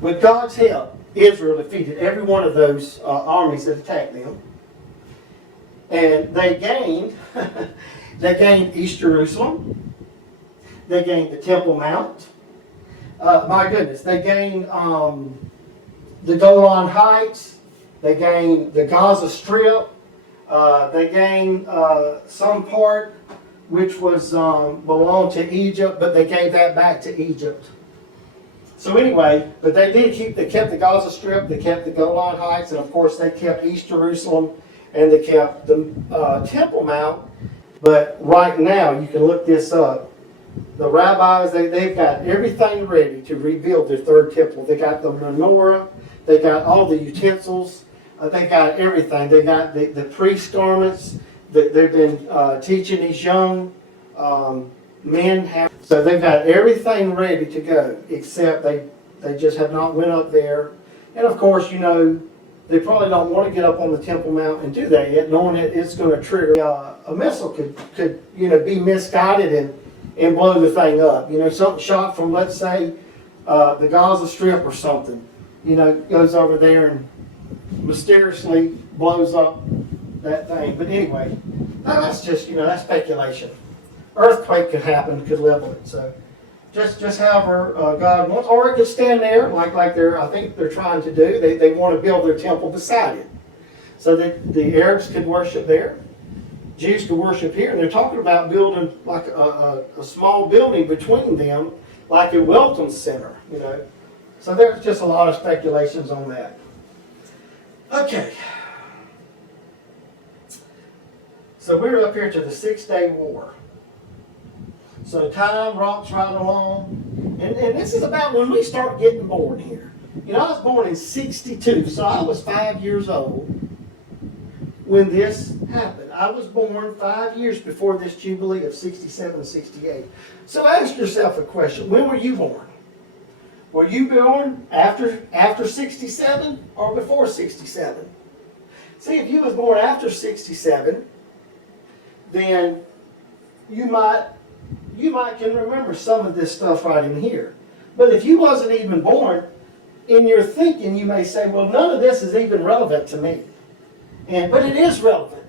with God's help, Israel defeated every one of those armies that attacked them. And they gained, they gained East Jerusalem. They gained the Temple Mount. My goodness, they gained the Golan Heights. They gained the Gaza Strip. They gained some part which was belonged to Egypt, but they gave that back to Egypt. So anyway, but they kept the Gaza Strip, they kept the Golan Heights, and of course they kept East Jerusalem, and they kept the Temple Mount. But right now, you can look this up. The rabbis, they've got everything ready to rebuild their third temple. They got the menorah, they got all the utensils, they got everything. They got the priest garments. They've been teaching these young men. So they've got everything ready to go, except they just have not went up there. And of course, you know, they probably don't want to get up on the Temple Mount and do that yet, knowing that it's going to trigger a missile could you know, be misguided and blow the thing up. You know, something shot from, let's say, the Gaza Strip or something, you know, goes over there and mysteriously blows up that thing. But anyway, that's just, you know, that's speculation. Earthquake could happen, could level it. So just however God wants, or it could stand there like I think they're trying to do. They want to build their temple beside it, so that the Arabs could worship there, Jews could worship here, and they're talking about building like a small building between them, like a welcome center, you know. So there's just a lot of speculations on that. Okay. So we're up here to the 6-day war. So time rocks right along. And this is about when we start getting born here. You know, I was born in 62, so I was 5 years old when this happened. I was born 5 years before this Jubilee of 67, 68. So ask yourself a question. When were you born? Were you born after 67 or before 67? See, if you was born after 67, then you might can remember some of this stuff right in here. But if you wasn't even born, in your thinking you may say, well, none of this is even relevant to me. But it is relevant.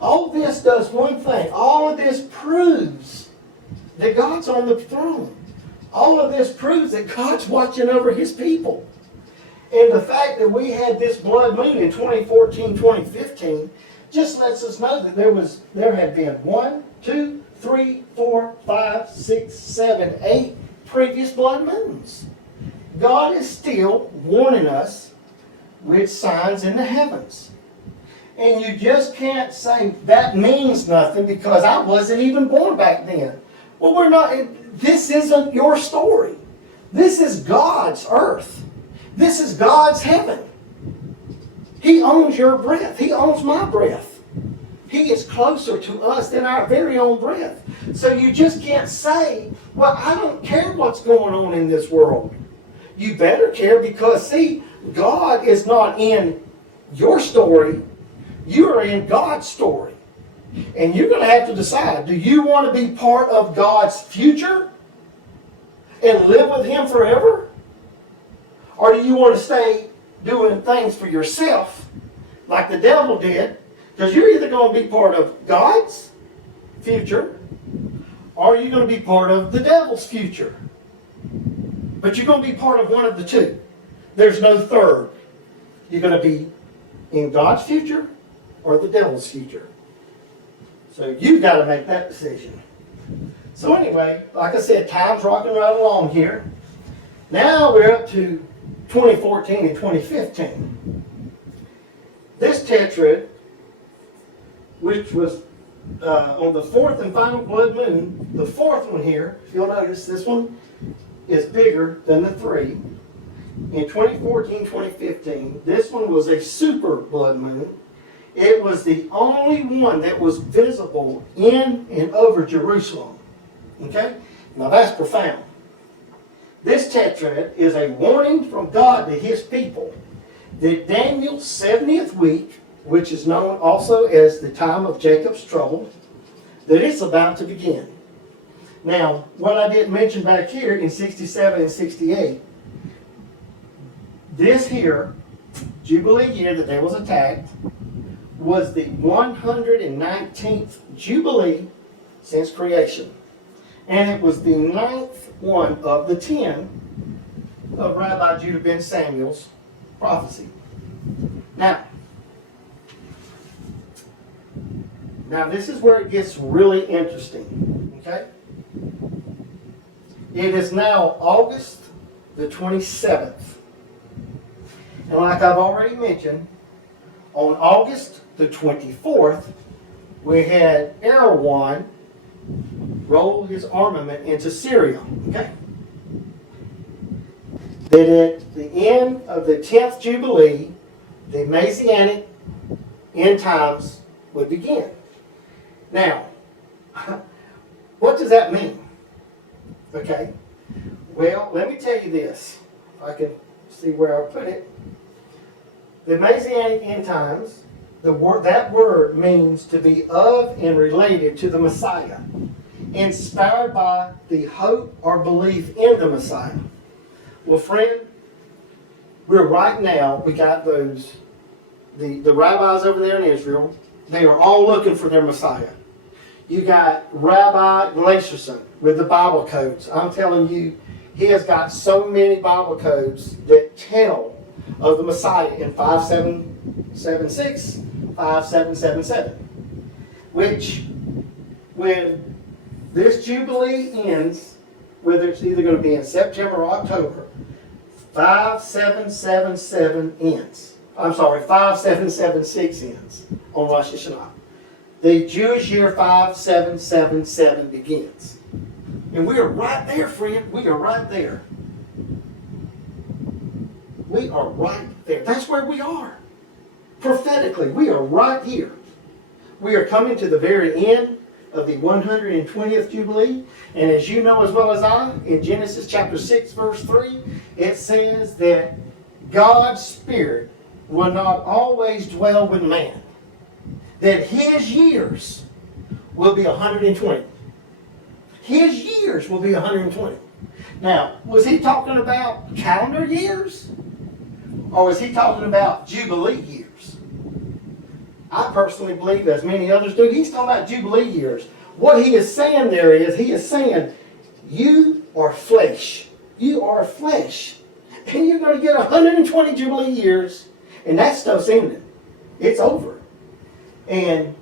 All this does one thing. All of this proves that God's on the throne. All of this proves that God's watching over His people. And the fact that we had this blood moon in 2014, 2015 just lets us know that there had been 1, 2, 3, 4, 5, 6, 7, 8 previous blood moons. God is still warning us with signs in the heavens. And you just can't say that means nothing because I wasn't even born back then. Well, we're not. This isn't your story. This is God's earth. This is God's heaven. He owns your breath. He owns my breath. He is closer to us than our very own breath. So you just can't say, well, I don't care what's going on in this world. You better care because, see, God is not in your story. You are in God's story. And you're going to have to decide, do you want to be part of God's future and live with Him forever? Or do you want to stay doing things for yourself like the devil did? Because you're either going to be part of God's future or you're going to be part of the devil's future. But you're going to be part of one of the two. There's no third. You're going to be in God's future or the devil's future. So you've got to make that decision. So anyway, like I said, time's rocking right along here. Now we're up to 2014 and 2015. This tetrad, which was on the fourth and final blood moon, the fourth one here, if you'll notice, this one is bigger than the three. In 2014, 2015, this one was a super blood moon. It was the only one that was visible in and over Jerusalem. Okay? Now that's profound. This tetrad is a warning from God to His people that Daniel's 70th week, which is known also as the time of Jacob's trouble, that it's about to begin. Now, what I didn't mention back here in 67 and 68, This here, Jubilee year that they was attacked, was the 119th Jubilee since creation. And it was the 9th one of the 10 of Rabbi Judah ben Samuel's prophecy. Now this is where it gets really interesting, okay? It is now August the 27th. And like I've already mentioned, on August the 24th, we had Erewhon roll his armament into Syria, okay? That at the end of the 10th Jubilee, the Messianic end times would begin. Now, what does that mean? Okay, well, let me tell you this. If I can see where I'll put it. The Messianic end times, that word means to be of and related to the Messiah, inspired by the hope or belief in the Messiah. Well, friend, we got those, the rabbis over there in Israel, they are all looking for their Messiah. You got Rabbi Glaserson with the Bible codes. I'm telling you, he has got so many Bible codes that tell of the Messiah in 5776, 5777. Which, when this Jubilee ends, whether it's either going to be in September or October, 5777 ends. I'm sorry, 5776 ends on Rosh Hashanah. The Jewish year 5777 begins. And we are right there, friend. We are right there. We are right there. That's where we are. Prophetically, we are right here. We are coming to the very end of the 120th Jubilee. And as you know as well as I, in Genesis chapter 6, verse 3, it says that God's Spirit will not always dwell with man. That his years will be 120. His years will be 120. Now, was he talking about calendar years? Or was he talking about Jubilee years? I personally believe, as many others do, he's talking about Jubilee years. What he is saying there is, he is saying, you are flesh. You are flesh. And you're going to get 120 Jubilee years, and that stuff's ending. It's over. And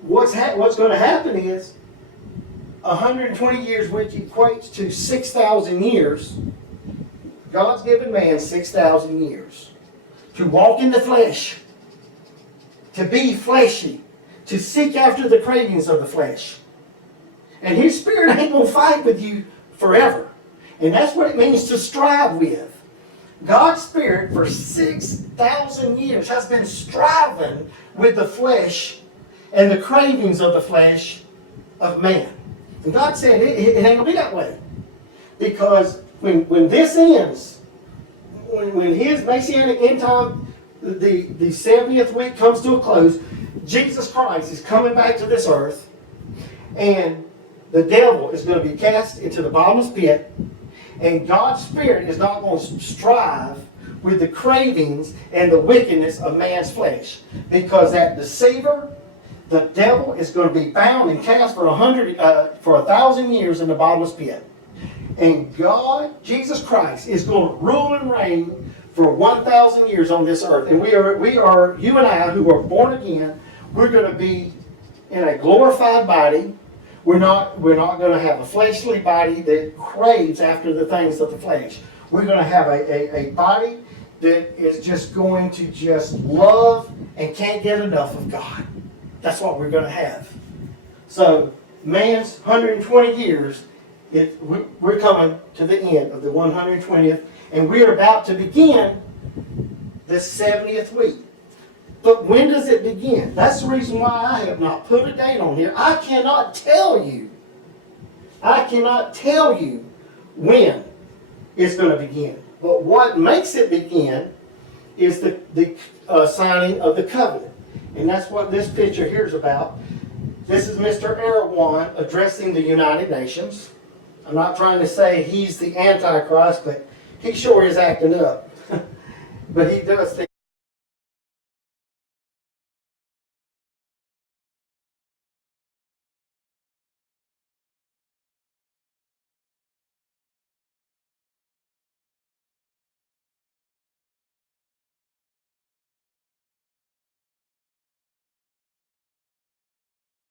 what's going to happen is 120 years, which equates to 6,000 years. God's given man 6,000 years to walk in the flesh, to be fleshy, to seek after the cravings of the flesh. And his Spirit ain't going to fight with you forever. And that's what it means to strive with. God's Spirit for 6,000 years has been striving with the flesh and the cravings of the flesh of man. And God said it ain't going to be that way. Because when this ends, when his Messianic end time, the 70th week comes to a close, Jesus Christ is coming back to this earth, and the devil is going to be cast into the bottomless pit, and God's Spirit is not going to strive with the cravings and the wickedness of man's flesh. Because that deceiver, the devil, is going to be bound and cast for 1,000 years in the bottomless pit. And God, Jesus Christ, is going to rule and reign for 1,000 years on this earth. And we are, you and I, who are born again, we're going to be in a glorified body. We're not going to have a fleshly body that craves after the things of the flesh. We're going to have a body that is just going to just love and can't get enough of God. That's what we're going to have. So man's 120 years, we're coming to the end of the 120th, and we're about to begin the 70th week. But when does it begin? That's the reason why I have not put a date on here. I cannot tell you when it's going to begin. But what makes it begin is the signing of the covenant. And that's what this picture here is about. This is Mr. Erewhon addressing the United Nations. I'm not trying to say he's the Antichrist, but he sure is acting up. But he does things